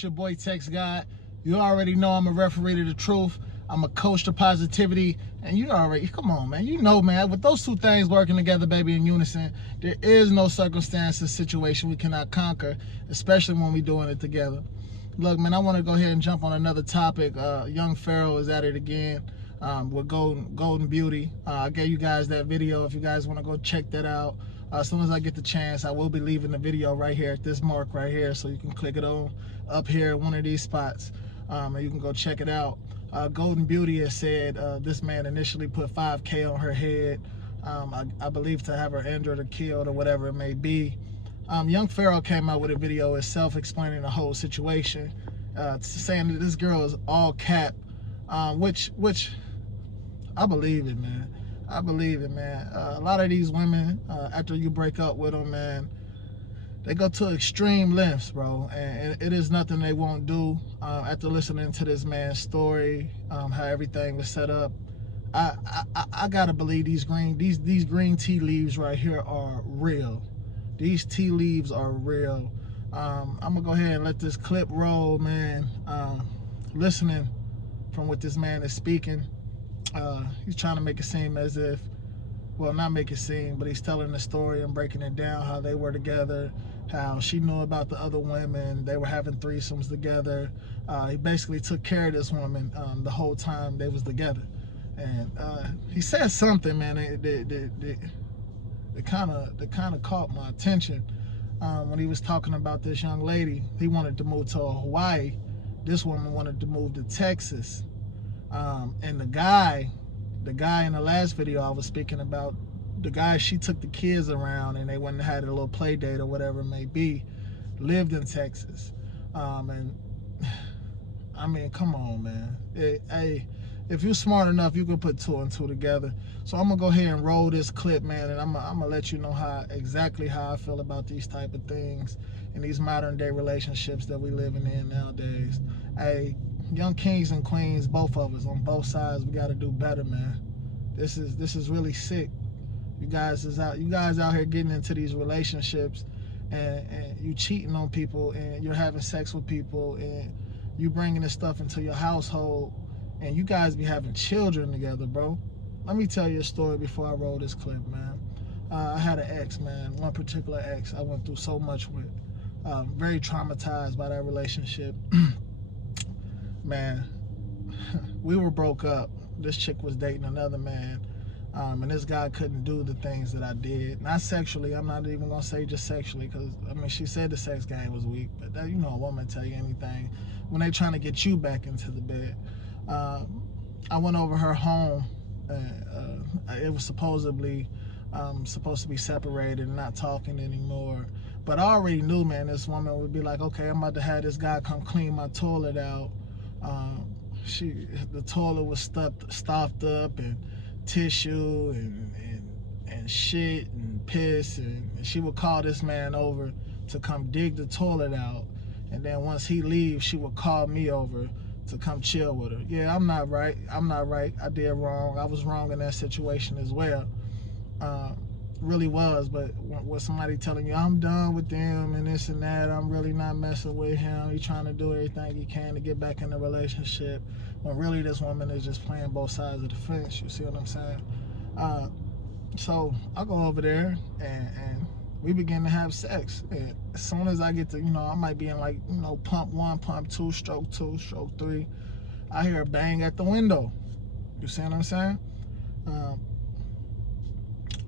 It's your boy TexxGod. You already know I'm a referee to the truth. I'm a coach to positivity. And you already, come on, man. You know, man, with those two things working together, baby, in unison, there is no circumstance or situation we cannot conquer, especially when we're doing it together. Look, man, I want to go ahead and jump on another topic. Young Pharaoh is at it again with Golden Beauty. I gave you guys that video. If you guys want to go check that out, as soon as I get the chance, I will be leaving the video right here at this mark right here, so you can click it on up here at one of these spots, and you can go check it out. Golden Beauty has said this man initially put $5K on her head, I believe to have her injured or killed or whatever it may be. Young Pharaoh came out with a video itself explaining the whole situation, saying that this girl is all cap, which I believe it, man. I believe it, man. A lot of these women, after you break up with them, man, they go to extreme lengths, bro, and it is nothing they won't do. After listening to this man's story, how everything was set up, I gotta believe these green tea leaves right here are real. These tea leaves are real. I'm gonna go ahead and let this clip roll, man. Listening from what this man is speaking, he's trying to make it seem as if, well, not make it seem, but he's telling the story and breaking it down, how they were together, how she knew about the other women, they were having threesomes together. He basically took care of this woman the whole time they was together. And he said something, man, that kind of caught my attention when he was talking about this young lady. He wanted to move to Hawaii. This woman wanted to move to Texas. And the guy in the last video I was speaking about, the guy she took the kids around and they went and had a little play date or whatever it may be, lived in Texas. And I mean, come on, man. Hey, if you're smart enough, you can put two and two together. So I'm gonna go ahead and roll this clip, man, and I'm gonna let you know exactly how I feel about these type of things and these modern day relationships that we living in nowadays. Hey, young kings and queens, both of us on both sides, we got to do better, man. This is really sick. You guys out here getting into these relationships and you cheating on people and you're having sex with people and you bringing this stuff into your household and you guys be having children together, bro. Let me tell you a story before I roll this clip, man. I had an ex, man, one particular ex I went through so much with. Very traumatized by that relationship. Man, we were broke up. This chick was dating another man, and this guy couldn't do the things that I did. Not sexually. I'm not even gonna say just sexually, because I mean she said the sex game was weak, but that, you know, a woman tell you anything when they trying to get you back into the bed. I went over her home. It was supposed to be separated and not talking anymore. But I already knew, man, this woman would be like, okay, I'm about to have this guy come clean my toilet out. The toilet was stuffed up and tissue and shit and piss, and she would call this man over to come dig the toilet out, and then once he leaves, she would call me over to come chill with her. Yeah, I'm not right. I did wrong. I was wrong in that situation as well. Really was. But with somebody telling you I'm done with them and this and that, I'm really not messing with him, he's trying to do everything he can to get back in the relationship, when really this woman is just playing both sides of the fence. You see what I'm saying? So I go over there and we begin to have sex. And as soon as I get to, I might be in like, pump 1, pump 2, stroke 2, stroke 3, I hear a bang at the window. You see what I'm saying?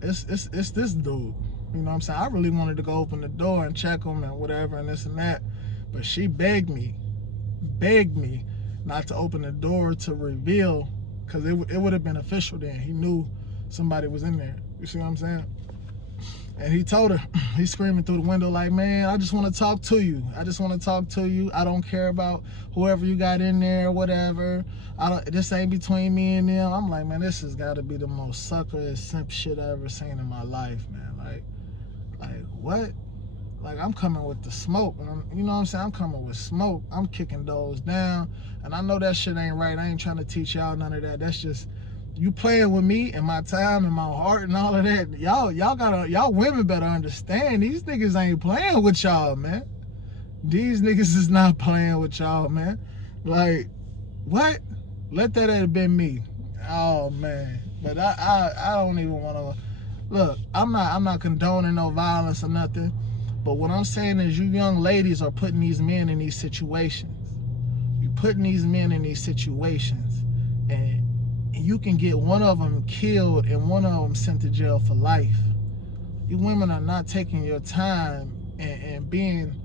It's this dude. You know what I'm saying? I really wanted to go open the door and check him and whatever and this and that, but she begged me not to open the door to reveal, because it would have been official then. He knew somebody was in there. You see what I'm saying? And he told her, he's screaming through the window like, man, I just want to talk to you. I just want to talk to you. I don't care about whoever you got in there or whatever. This ain't between me and them. I'm like, man, this has got to be the most sucker and simp shit I ever seen in my life, man. Like what? Like, I'm coming with the smoke. And you know what I'm saying? I'm coming with smoke. I'm kicking doors down. And I know that shit ain't right. I ain't trying to teach y'all none of that. That's just you playing with me and my time and my heart and all of that. Y'all women better understand, these niggas ain't playing with y'all, man. These niggas is not playing with y'all, man. Like, what? Let that have been me. Oh man. But I don't even want to look. I'm not condoning no violence or nothing. But what I'm saying is, you young ladies are putting these men in these situations. You're putting these men in these situations, and you can get one of them killed and one of them sent to jail for life. You women are not taking your time and being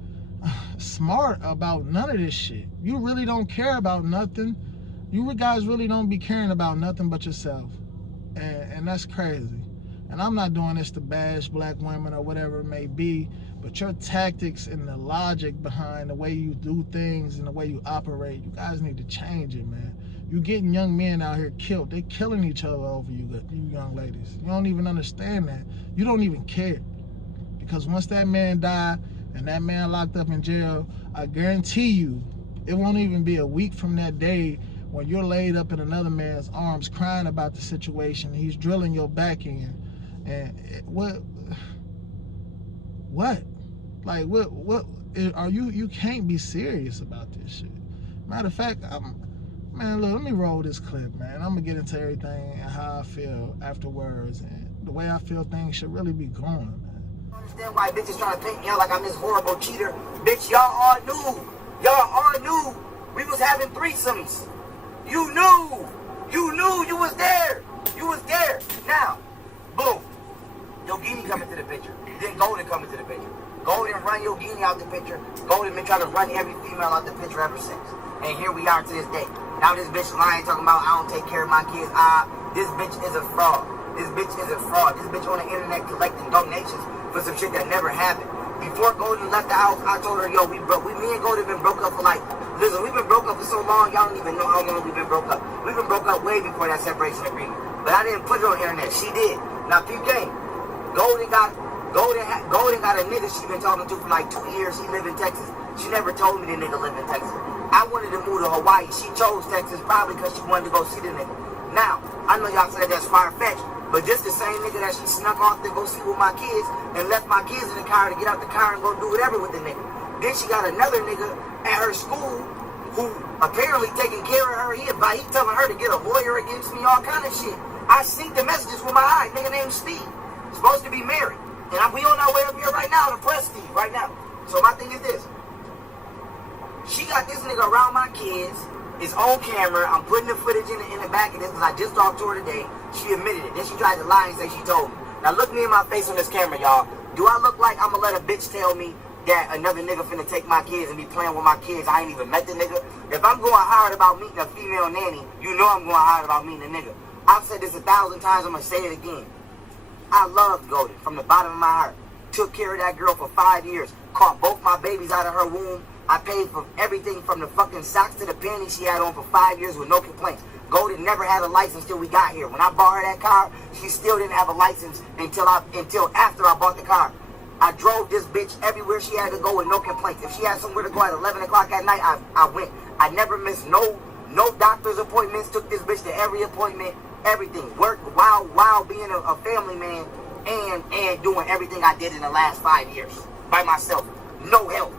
smart about none of this shit. You really don't care about nothing. You guys really don't be caring about nothing but yourself. And that's crazy. And I'm not doing this to bash black women or whatever it may be, but your tactics and the logic behind the way you do things and the way you operate, you guys need to change it, man. You getting young men out here killed. They killing each other over you young ladies. You don't even understand that. You don't even care. Because once that man die and that man locked up in jail, I guarantee you, it won't even be a week from that day when you're laid up in another man's arms crying about the situation. He's drilling your back in. And what? Like, what are you can't be serious about this shit. Matter of fact, man, look, let me roll this clip, man. I'm gonna get into everything and how I feel afterwards and the way I feel things should really be going, man. I understand why bitches trying to paint me out like I'm this horrible cheater. Bitch, y'all all knew. Y'all all knew we was having threesomes. You knew. You knew. You was there. You was there. Now, boom. Yogini coming to the picture. Then Golden coming to the picture. Golden run Yogini out the picture. Golden been trying to run every female out the picture ever since. And here we are to this day. Now this bitch lying, talking about I don't take care of my kids. This bitch is a fraud. This bitch is a fraud. This bitch on the internet collecting donations for some shit that never happened. Before Golden left the house, I told her, yo, me and Golden been broke up for like, listen, we've been broke up for so long, y'all don't even know how long we've been broke up. We've been broke up way before that separation agreement. But I didn't put it on the internet. She did. Now, peep game. Golden got a nigga she been talking to for like 2 years. He live in Texas. She never told me the nigga live in Texas. I wanted to move to Hawaii. She chose Texas probably because she wanted to go see the nigga. Now, I know y'all said that's far-fetched, but this the same nigga that she snuck off to go see with my kids and left my kids in the car to get out the car and go do whatever with the nigga. Then she got another nigga at her school who apparently taking care of her. He telling her to get a lawyer against me, all kind of shit. I seen the messages with my eye. Nigga named Steve. Supposed to be married. And we on our way up here right now to press Steve right now. So my thing is this. She got this nigga around my kids, his own camera. I'm putting the footage in the back of this because I just talked to her today. She admitted it. Then she tried to lie and say she told me. Now look me in my face on this camera, y'all. Do I look like I'm going to let a bitch tell me that another nigga finna take my kids and be playing with my kids? I ain't even met the nigga. If I'm going hard about meeting a female nanny, you know I'm going hard about meeting a nigga. I've said this 1,000 times. I'm going to say it again. I loved Golden from the bottom of my heart. Took care of that girl for 5 years. Caught both my babies out of her womb. I paid for everything from the fucking socks to the panties she had on for 5 years with no complaints. Golden never had a license till we got here. When I bought her that car, she still didn't have a license until after I bought the car. I drove this bitch everywhere she had to go with no complaints. If she had somewhere to go at 11 o'clock at night, I went. I never missed no doctor's appointments. Took this bitch to every appointment. Everything. Worked while being a family man and doing everything I did in the last 5 years by myself. No help.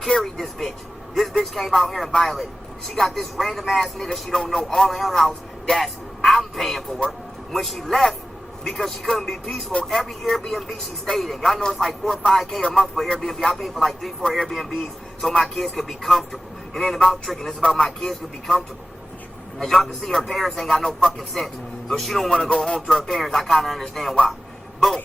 Carried this bitch. This bitch came out here and violated. She got this random ass nigga she don't know all in her house that's I'm paying for. When she left, because she couldn't be peaceful, every Airbnb she stayed in. Y'all know it's like 4 or 5K a month for Airbnb. I paid for like 3 or 4 Airbnbs so my kids could be comfortable. It ain't about tricking. It's about my kids could be comfortable. As y'all can see, her parents ain't got no fucking sense. So she don't want to go home to her parents. I kind of understand why. Boom.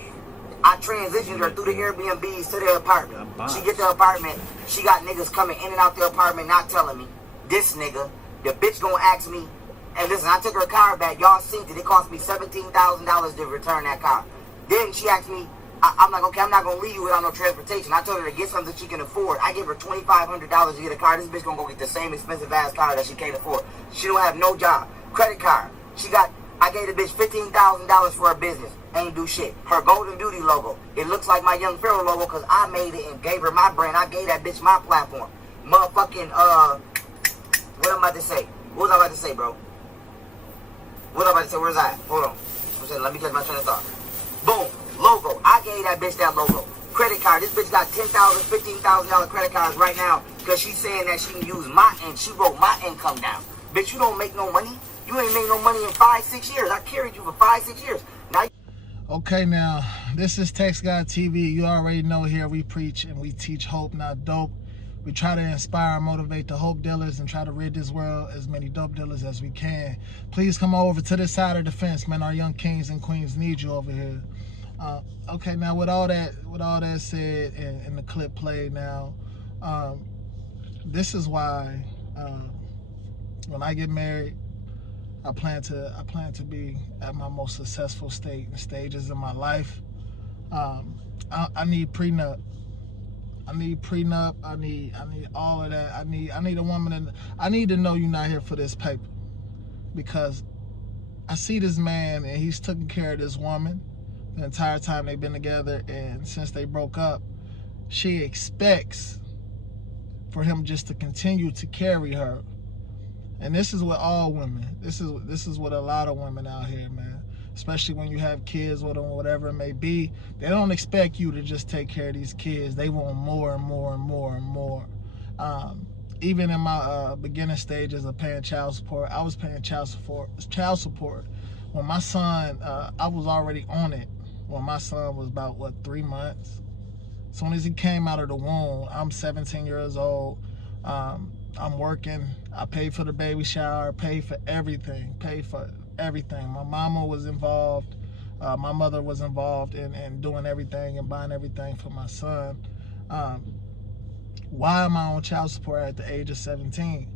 I transitioned her through the Airbnbs to the apartment. She get the apartment. She got niggas coming in and out the apartment not telling me. This nigga, the bitch gonna ask me, and listen, I took her car back. Y'all seen it. It cost me $17,000 to return that car. Then she asked me, I'm like, okay, I'm not gonna leave you without no transportation. I told her to get something she can afford. I gave her $2,500 to get a car. This bitch gonna go get the same expensive ass car that she can't afford. She don't have no job. Credit card. I gave the bitch $15,000 for her business. Ain't do shit. Her Golden Beauty logo. It looks like my Young Pharaoh logo because I made it and gave her my brand. I gave that bitch my platform. Motherfucking, what am I about to say? What was I about to say, bro? What was I about to say? Where's I at? Hold on. Let me catch my train of thought. Boom. Logo. I gave that bitch that logo. credit card. This bitch got $10,000, $15,000 credit cards right now because she's saying that she can use she wrote my income down. Bitch, you don't make no money. You ain't made no money in 5-6 years. I carried you for 5-6 years. Now. Okay, now, this is TexxGod TV. You already know here we preach and we teach hope, not dope. We try to inspire and motivate the hope dealers and try to rid this world as many dope dealers as we can. Please come over to this side of the fence, man. Our young kings and queens need you over here. Okay, now with all that said and the clip played now, this is why when I get married, I plan to be at my most successful stages in my life. I need prenup. I need prenup. I need all of that. I need a woman, and I need to know you're not here for this paper, because I see this man and he's taking care of this woman the entire time they've been together, and since they broke up, she expects for him just to continue to carry her. And this is with all women. This is with a lot of women out here, man. Especially when you have kids with them, whatever it may be. They don't expect you to just take care of these kids. They want more and more and more and more. Even in my beginning stages of paying child support, I was paying child support. When my son, I was already on it when my son was about, 3 months? As soon as he came out of the womb, I'm 17 years old. I'm working. I paid for the baby shower, paid for everything. My mama was involved. My mother was involved in doing everything and buying everything for my son. Why am I on child support at the age of 17?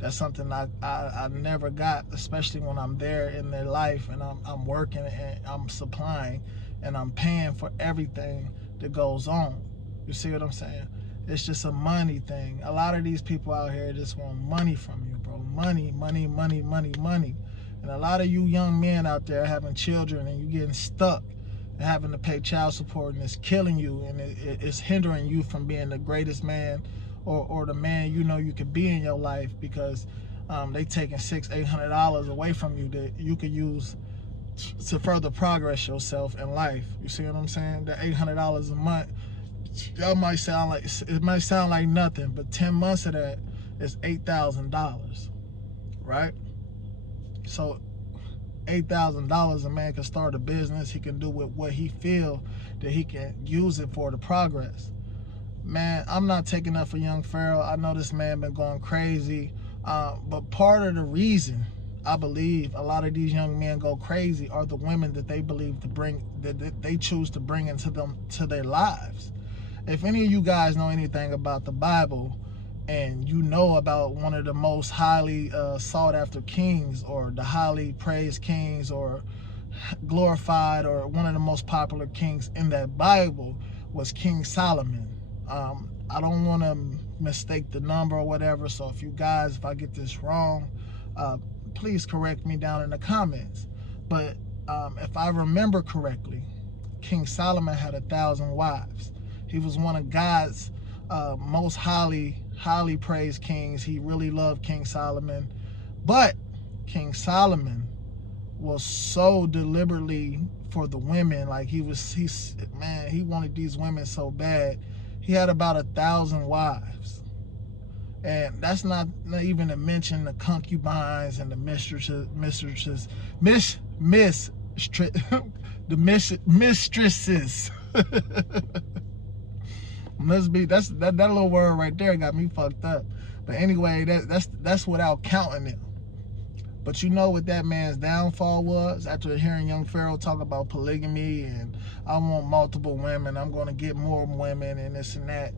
That's something I never got, especially when I'm there in their life and I'm working and I'm supplying and I'm paying for everything that goes on. You see what I'm saying? It's just a money thing. A lot of these people out here just want money from you, bro. Money, money, money, money, money. And a lot of you young men out there having children and you getting stuck and having to pay child support, and it's killing you, and it's hindering you from being the greatest man or the man you know you could be in your life, because they taking $600-800 away from you that you could use to further progress yourself in life. You see what I'm saying? The $800 a month, it might sound like nothing, but 10 months of that is $8,000, right? So $8,000, a man can start a business. He can do with what he feel that he can use it for to progress. Man, I'm not taking up for young Pharaoh. I know this man been going crazy, but part of the reason I believe a lot of these young men go crazy are the women that they believe that they choose to bring into their lives. If any of you guys know anything about the Bible, and you know about one of the most highly sought after kings, or the highly praised kings, or glorified, or one of the most popular kings in that Bible was King Solomon. I don't want to mistake the number or whatever, so if I get this wrong, please correct me down in the comments. But if I remember correctly, King Solomon had 1,000 wives. He was one of God's most highly praised kings. He really loved King Solomon. But King Solomon was so deliberately for the women. Like he wanted these women so bad. He had about 1,000 wives. And that's not even to mention the concubines and the mistresses. That little word right there got me fucked up. But anyway, that's without counting them. But you know what that man's downfall was? After hearing young Pharaoh talk about polygamy and I want multiple women, I'm going to get more women and this and that.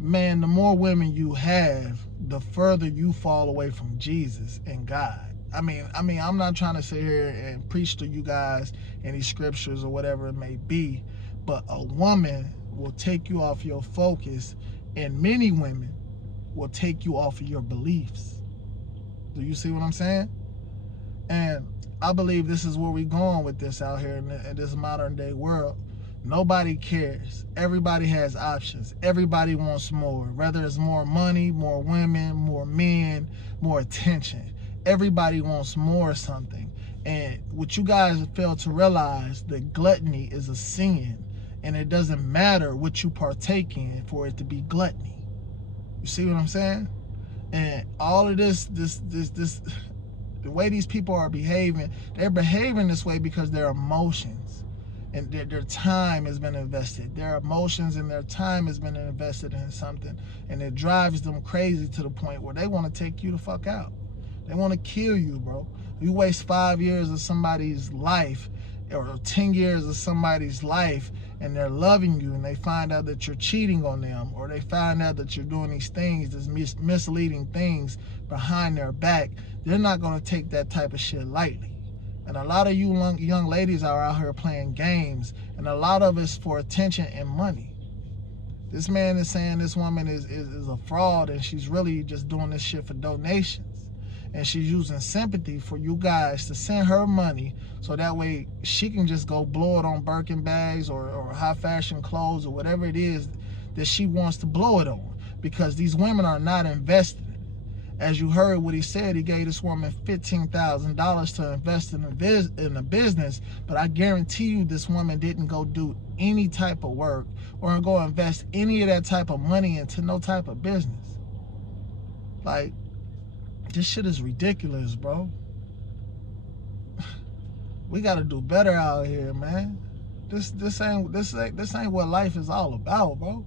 Man, the more women you have, the further you fall away from Jesus and God. I mean, I'm not trying to sit here and preach to you guys any scriptures or whatever it may be, but a woman will take you off your focus, and many women will take you off of your beliefs. Do you see what I'm saying? And I believe this is where we're going with this out here in this modern day world. Nobody cares. Everybody has options. Everybody wants more. Whether it's more money, more women, more men, more attention. Everybody wants more something. And what you guys fail to realize, that gluttony is a sin. And it doesn't matter what you partake in for it to be gluttony. You see what I'm saying? And all of this, the way these people are behaving, they're behaving this way because their emotions and their time has been invested. Their emotions and their time has been invested in something, and it drives them crazy to the point where they want to take you the fuck out. They want to kill you, bro. You waste 5 years of somebody's life or 10 years of somebody's life, and they're loving you, and they find out that you're cheating on them, or they find out that you're doing these things, these misleading things behind their back. They're not going to take that type of shit lightly. And a lot of you young ladies are out here playing games, and a lot of it's for attention and money. This man is saying this woman is a fraud, and she's really just doing this shit for donations. And she's using sympathy for you guys to send her money so that way she can just go blow it on Birkin bags or high fashion clothes or whatever it is that she wants to blow it on, because these women are not invested in it. As you heard what he said, he gave this woman $15,000 to invest in a business, but I guarantee you this woman didn't go do any type of work or go invest any of that type of money into no type of business. Like, this shit is ridiculous, bro. We gotta do better out here, man. This ain't what life is all about, bro.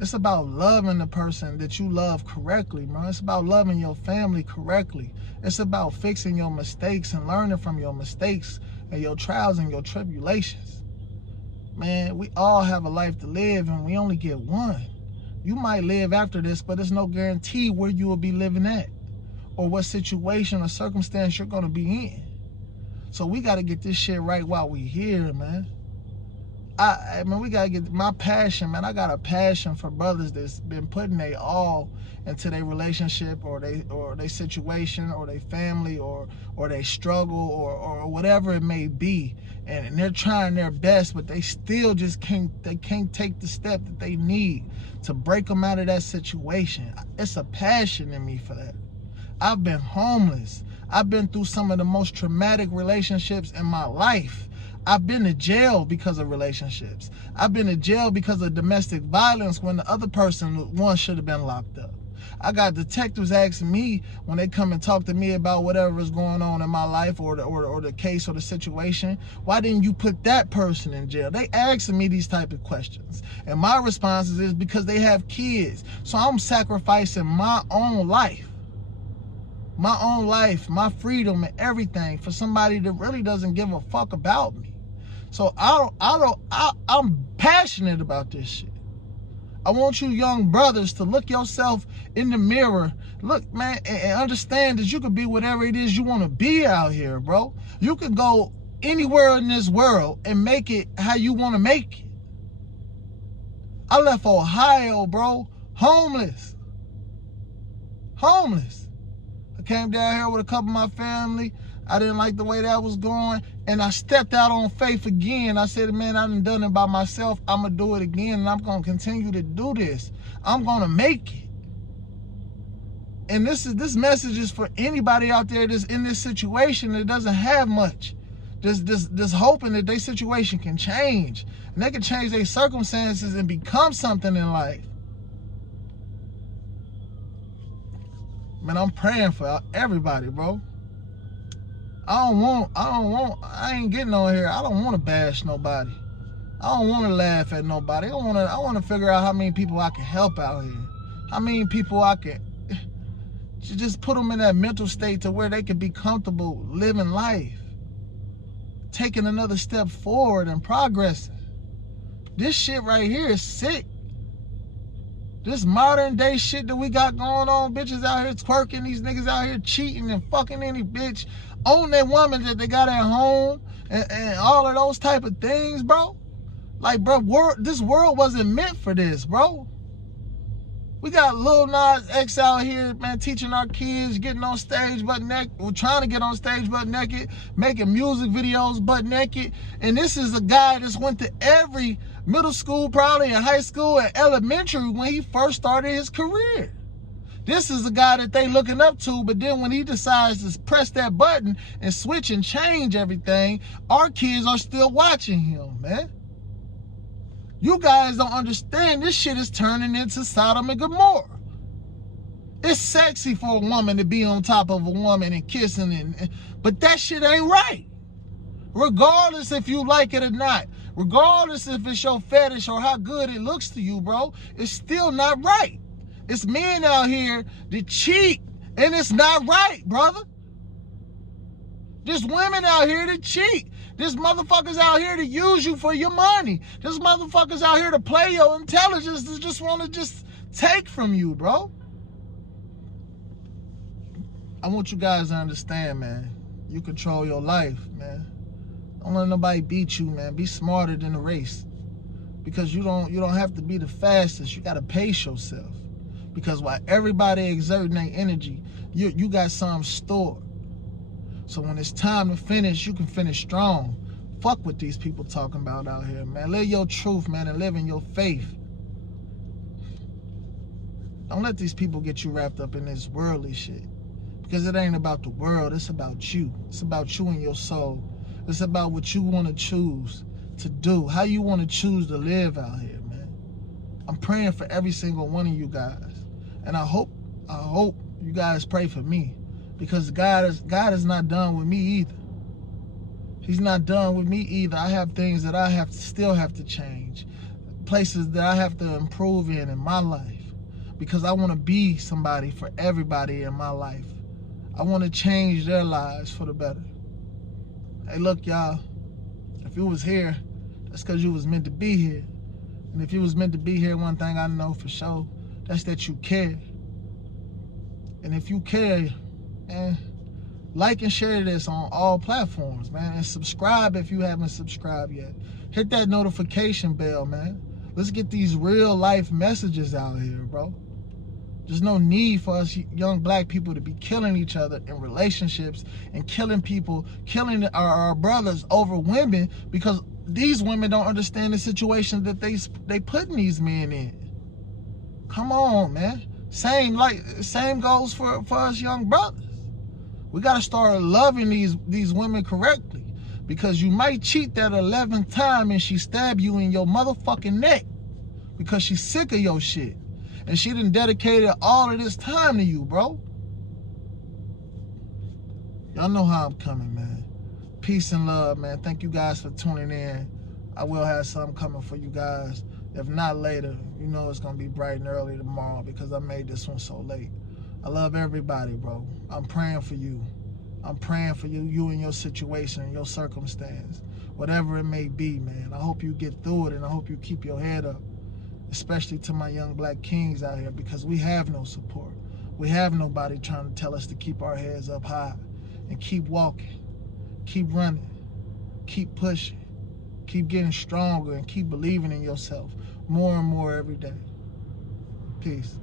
It's about loving the person that you love correctly, bro. It's about loving your family correctly. It's about fixing your mistakes and learning from your mistakes and your trials and your tribulations. Man, we all have a life to live, and we only get one. You might live after this, but there's no guarantee where you will be living at or what situation or circumstance you're going to be in. So we got to get this shit right while we here, man. I mean, we got to get my passion, man. I got a passion for brothers that's been putting their all into their relationship or their situation or their family or their struggle or whatever it may be. And they're trying their best, but they still just can't take the step that they need to break them out of that situation. It's a passion in me for that. I've been homeless. I've been through some of the most traumatic relationships in my life. I've been to jail because of relationships. I've been to jail because of domestic violence when the other person should have been locked up. I got detectives asking me when they come and talk to me about whatever is going on in my life or the case or the situation, why didn't you put that person in jail? They asking me these type of questions. And my response is because they have kids. So I'm sacrificing my own life, my freedom and everything for somebody that really doesn't give a fuck about me. So I'm passionate about this shit. I want you young brothers to look yourself in the mirror, look, man, and understand that you can be whatever it is you want to be out here, bro. You can go anywhere in this world and make it how you want to make it. I left Ohio, bro, homeless. I came down here with a couple of my family. I didn't like the way that was going, and I stepped out on faith again. I said, man, I done it by myself. I'm going to do it again, and I'm going to continue to do this. I'm going to make it. And this message is for anybody out there that's in this situation that doesn't have much. Just hoping that their situation can change. And they can change their circumstances and become something in life. Man, I'm praying for everybody, bro. I ain't getting on here. I don't want to bash nobody. I don't want to laugh at nobody. I want to figure out how many people I can help out here. How many people I can just put them in that mental state to where they can be comfortable living life, taking another step forward and progressing. This shit right here is sick. This modern day shit that we got going on, bitches out here twerking, these niggas out here cheating and fucking any bitch on their woman that they got at home and all of those type of things, bro. Like, bro, this world wasn't meant for this, bro. We got Lil Nas X out here, man, teaching our kids, getting on stage butt naked. We're trying to get on stage butt naked, making music videos butt naked. And this is a guy that's went to every middle school, probably in high school and elementary when he first started his career. This is a guy that they looking up to, but then when he decides to press that button and switch and change everything, our kids are still watching him, man. You guys don't understand. This shit is turning into Sodom and Gomorrah. It's sexy for a woman to be on top of a woman and kissing, but that shit ain't right. Regardless if you like it or not, regardless if it's your fetish or how good it looks to you, bro, it's still not right. It's men out here that cheat, and it's not right, brother. There's women out here that cheat. There's motherfuckers out here to use you for your money. There's motherfuckers out here to play your intelligence, to just want to just take from you, bro. I want you guys to understand, man. You control your life, man. Don't let nobody beat you, man. Be smarter than the race. Because you don't have to be the fastest. You gotta pace yourself. Because while everybody exerting their energy, you got something stored. So when it's time to finish, you can finish strong. Fuck what these people talking about out here, man. Live your truth, man, and live in your faith. Don't let these people get you wrapped up in this worldly shit. Because it ain't about the world, it's about you. It's about you and your soul. It's about what you want to choose to do, how you want to choose to live out here, man. I'm praying for every single one of you guys. And I hope you guys pray for me. Because God is not done with me either. He's not done with me either. I have things that I still have to change. Places that I have to improve in my life. Because I want to be somebody for everybody in my life. I want to change their lives for the better. Hey, look, y'all. If you was here, that's because you was meant to be here. And if you was meant to be here, one thing I know for sure, that's that you care. And if you care, man, like and share this on all platforms, man. And subscribe if you haven't subscribed yet. Hit that notification bell, man. Let's get these real life messages out here, bro. There's no need for us young black people to be killing each other in relationships and killing people, killing our brothers over women because these women don't understand the situation that they putting these men in. Come on, man. Same goes for us young brothers. We gotta start loving these women correctly because you might cheat that 11th time and she stab you in your motherfucking neck because she's sick of your shit. And she done dedicated all of this time to you, bro. Y'all know how I'm coming, man. Peace and love, man. Thank you guys for tuning in. I will have something coming for you guys. If not later, you know it's going to be bright and early tomorrow because I made this one so late. I love everybody, bro. I'm praying for you. I'm praying for you and your situation and your circumstance. Whatever it may be, man. I hope you get through it and I hope you keep your head up. Especially to my young black kings out here because we have no support. We have nobody trying to tell us to keep our heads up high and keep walking, keep running, keep pushing, keep getting stronger and keep believing in yourself more and more every day. Peace.